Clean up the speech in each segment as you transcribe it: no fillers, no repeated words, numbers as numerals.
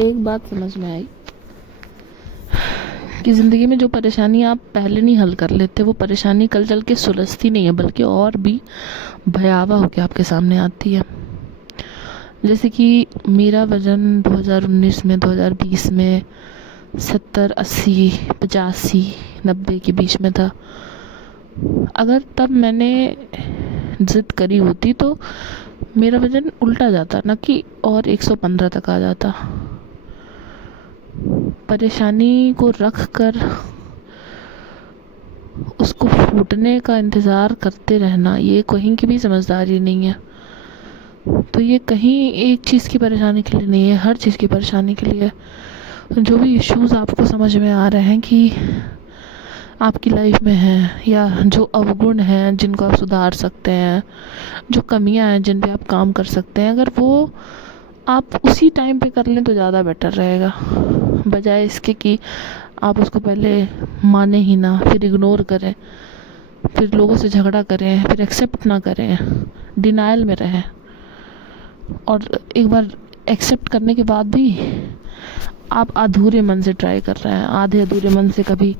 एक बात समझ में आई कि ज़िंदगी में जो परेशानी आप पहले नहीं हल कर लेते, वो परेशानी कल चल के सुलझती नहीं है, बल्कि और भी भयावह होकर आपके सामने आती है। जैसे कि मेरा वज़न 2019 में 2020 में 70, 80, 85, 90 के बीच में था। अगर तब मैंने ज़िद करी होती तो मेरा वज़न उल्टा जाता, ना कि और 115 तक आ जाता। परेशानी को रख कर उसको फूटने का इंतज़ार करते रहना, ये कहीं की भी समझदारी नहीं है। तो ये कहीं एक चीज़ की परेशानी के लिए नहीं है, हर चीज़ की परेशानी के लिए। जो भी इश्यूज़ आपको समझ में आ रहे हैं कि आपकी लाइफ में हैं, या जो अवगुण हैं जिनको आप सुधार सकते हैं, जो कमियां हैं जिन पे आप काम कर सकते हैं, अगर वो आप उसी टाइम पे कर लें तो ज़्यादा बेटर रहेगा, बजाय इसके कि आप उसको पहले माने ही ना, फिर इग्नोर करें, फिर लोगों से झगड़ा करें, फिर एक्सेप्ट ना करें, डिनायल में रहें। और एक बार एक्सेप्ट करने के बाद भी आप अधूरे मन से ट्राई कर रहे हैं, आधे अधूरे मन से कभी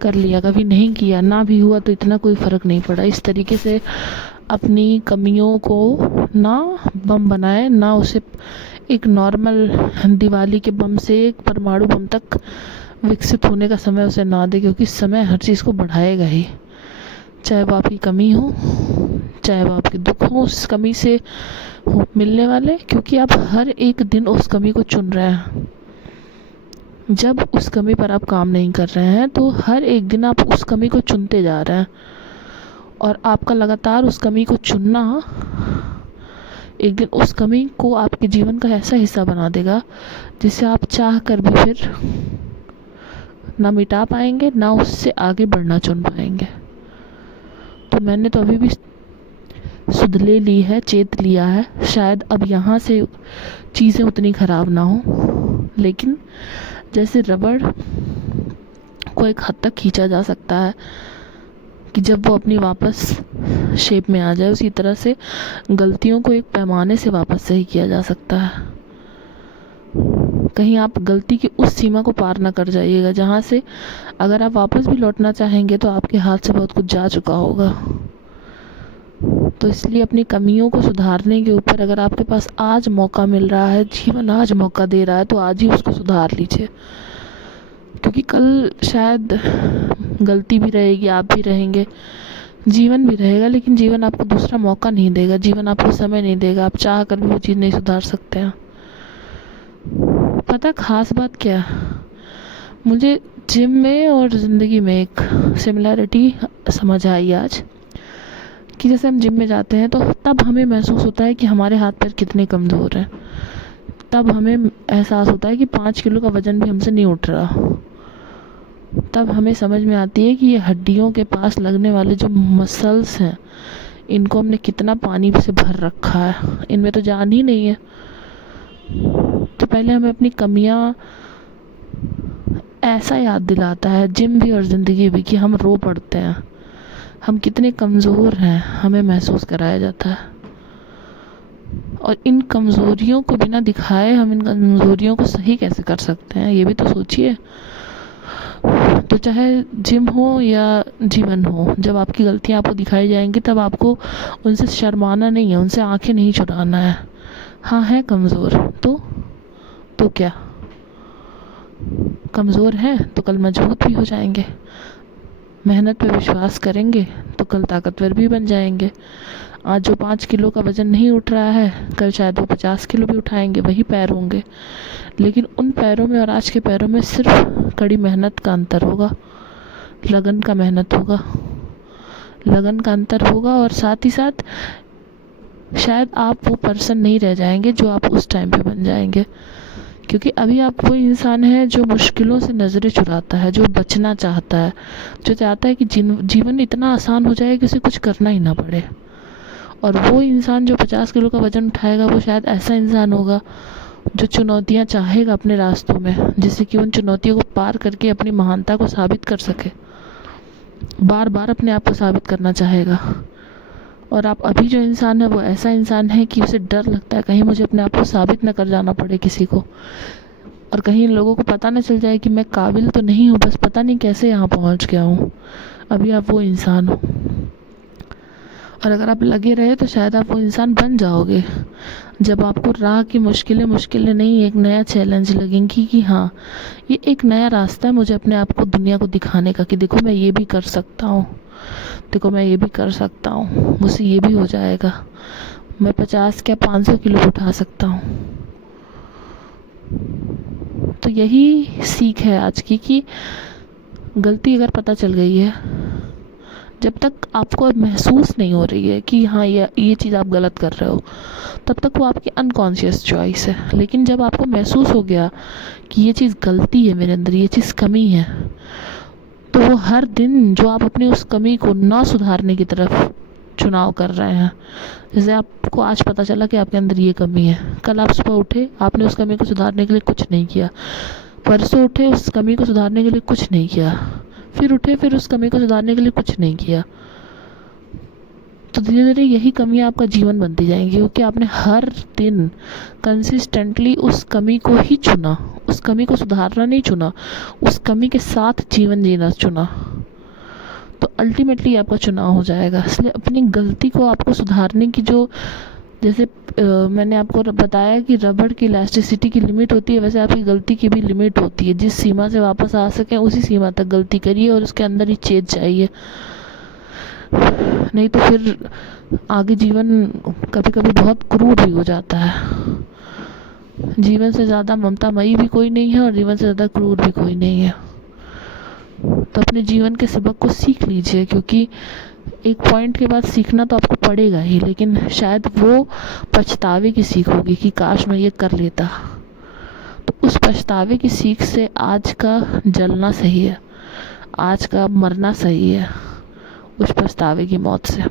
कर लिया, कभी नहीं किया, ना भी हुआ तो इतना कोई फ़र्क नहीं पड़ा। इस तरीके से अपनी कमियों को ना बम बनाए, ना उसे एक नॉर्मल दिवाली के बम से एक परमाणु बम तक विकसित होने का समय उसे ना दे, क्योंकि समय हर चीज़ को बढ़ाएगा ही। चाहे वो आपकी कमी हो, चाहे वो आपके दुख हो, उस कमी से मिलने वाले, क्योंकि आप हर एक दिन उस कमी को चुन रहे हैं। जब उस कमी पर आप काम नहीं कर रहे हैं तो हर एक दिन आप उस कमी को चुनते जा रहे हैं, और आपका लगातार उस कमी को चुनना एक दिन उस कमी को आपके जीवन का ऐसा हिस्सा बना देगा जिसे आप चाह कर भी फिर ना मिटा पाएंगे, ना उससे आगे बढ़ना चुन पाएंगे। तो मैंने तो अभी भी सुध ले ली है, चेत लिया है। शायद अब यहाँ से चीज़ें उतनी ख़राब ना हो, लेकिन जैसे रबड़ को एक हद तक खींचा जा सकता है कि जब वो अपनी वापस शेप में आ जाए, उसी तरह से गलतियों को एक पैमाने से वापस सही किया जा सकता है। कहीं आप गलती की उस सीमा को पार ना कर जाइएगा जहाँ से अगर आप वापस भी लौटना चाहेंगे तो आपके हाथ से बहुत कुछ जा चुका होगा। तो इसलिए अपनी कमियों को सुधारने के ऊपर अगर आपके पास आज मौका मिल रहा है, जीवन आज मौका दे रहा है, तो आज ही उसको सुधार लीजिए, क्योंकि कल शायद गलती भी रहेगी, आप भी रहेंगे, जीवन भी रहेगा, लेकिन जीवन आपको दूसरा मौका नहीं देगा, जीवन आपको समय नहीं देगा। आप चाह कर भी वो चीज़ नहीं सुधार सकते हैं। पता खास बात क्या, मुझे जिम में और ज़िंदगी में एक सिमिलैरिटी समझ आई आज, कि जैसे हम जिम में जाते हैं तो तब हमें महसूस होता है कि हमारे हाथ पैर कितने कमज़ोर हैं। तब हमें एहसास होता है कि 5 किलो का वज़न भी हमसे नहीं उठ रहा। तब हमें समझ में आती है कि ये हड्डियों के पास लगने वाले जो मसल्स हैं, इनको हमने कितना पानी से भर रखा है, इनमें तो जान ही नहीं है। तो पहले हमें अपनी कमियां ऐसा याद दिलाता है, जिम भी और ज़िंदगी भी, कि हम रो पड़ते हैं, हम कितने कमज़ोर हैं हमें महसूस कराया जाता है। और इन कमज़ोरियों को बिना दिखाए हम इन कमज़ोरियों को सही कैसे कर सकते हैं, ये भी तो सोचिए। तो चाहे जिम हो या जीवन हो, जब आपकी गलतियां आपको दिखाई जाएंगी तब आपको उनसे शर्माना नहीं है, उनसे आंखें नहीं चुराना है। हाँ, है कमज़ोर तो क्या, कमज़ोर हैं तो कल मजबूत भी हो जाएंगे। मेहनत पे विश्वास करेंगे तो कल ताकतवर भी बन जाएंगे। आज जो 5 किलो का वज़न नहीं उठ रहा है, कल शायद वो 50 किलो भी उठाएंगे, वही पैर होंगे। लेकिन उन पैरों में और आज के पैरों में सिर्फ कड़ी मेहनत का अंतर होगा, लगन का मेहनत होगा, लगन का अंतर होगा। और साथ ही साथ शायद आप वो पर्सन नहीं रह जाएंगे जो आप उस टाइम पे बन जाएंगे, क्योंकि अभी आप वो इंसान है जो मुश्किलों से नज़रें चुराता है, जो बचना चाहता है, जो चाहता है कि जीवन इतना आसान हो जाए कि उसे कुछ करना ही ना पड़े। और वो इंसान जो 50 किलो का वज़न उठाएगा, वो शायद ऐसा इंसान होगा जो चुनौतियां चाहेगा अपने रास्तों में, जिससे कि उन चुनौतियों को पार करके अपनी महानता को साबित कर सके, बार बार अपने आप को साबित करना चाहेगा। और आप अभी जो इंसान है वो ऐसा इंसान है कि उसे डर लगता है कहीं मुझे अपने आप को साबित न कर जाना पड़े किसी को। और कहीं इन लोगों को पता ना चल जाए कि मैं काबिल तो नहीं हूँ, बस पता नहीं कैसे यहाँ पहुँच गया हूँ, अभी आप वो इंसान हो। और अगर आप लगे रहे तो शायद आप वो इंसान बन जाओगे, जब आपको राह की मुश्किलें नहीं, एक नया चैलेंज लगेंगी कि हाँ ये एक नया रास्ता है मुझे अपने आप को दुनिया को दिखाने का, कि देखो मैं ये भी कर सकता हूँ, देखो मैं ये भी कर सकता हूँ, मुझसे ये भी हो जाएगा, मैं 50 क्या 500 किलो उठा सकता हूँ। तो यही सीख है आज की, कि गलती अगर पता चल गई है, जब तक आपको महसूस नहीं हो रही है कि हाँ ये चीज़ आप गलत कर रहे हो, तब तक वो आपकी अनकॉन्शियस चॉइस है। लेकिन जब आपको महसूस हो गया कि ये चीज़ गलती है मेरे अंदर, ये चीज़ कमी है, तो वो हर दिन जो आप अपनी उस कमी को ना सुधारने की तरफ चुनाव कर रहे हैं, जैसे आपको आज पता चला कि आपके अंदर ये कमी है, कल आप सुबह उठे, आपने उस कमी को सुधारने के लिए कुछ नहीं किया, परसों उठे, उस कमी को सुधारने के लिए कुछ नहीं किया, फिर उठे, फिर उस कमी को सुधारने के लिए कुछ नहीं किया, तो धीरे धीरे यही कमियां आपका जीवन बनती जाएंगी, क्योंकि आपने हर दिन कंसिस्टेंटली उस कमी को ही चुना, उस कमी को सुधारना नहीं चुना, उस कमी के साथ जीवन जीना चुना। तो अल्टीमेटली आपका चुनाव हो जाएगा। इसलिए अपनी गलती को आपको सुधारने की जो, जैसे मैंने आपको बताया कि रबड़ की इलास्टिसिटी की लिमिट होती है, वैसे आपकी गलती की भी लिमिट होती है। जिस सीमा से वापस आ सकें उसी सीमा तक गलती करिए और उसके अंदर ही चेत जाइए, नहीं तो फिर आगे जीवन कभी कभी बहुत क्रूर भी हो जाता है। जीवन से ज़्यादा ममतामयी भी कोई नहीं है और जीवन से ज़्यादा क्रूर भी कोई नहीं है। तो अपने जीवन के सबक को सीख लीजिए, क्योंकि एक पॉइंट के बाद सीखना तो आपको पड़ेगा ही, लेकिन शायद वो पछतावे की सीख होगी कि काश मैं ये कर लेता। तो उस पछतावे की सीख से आज का जलना सही है, आज का मरना सही है, उस पछतावे की मौत से।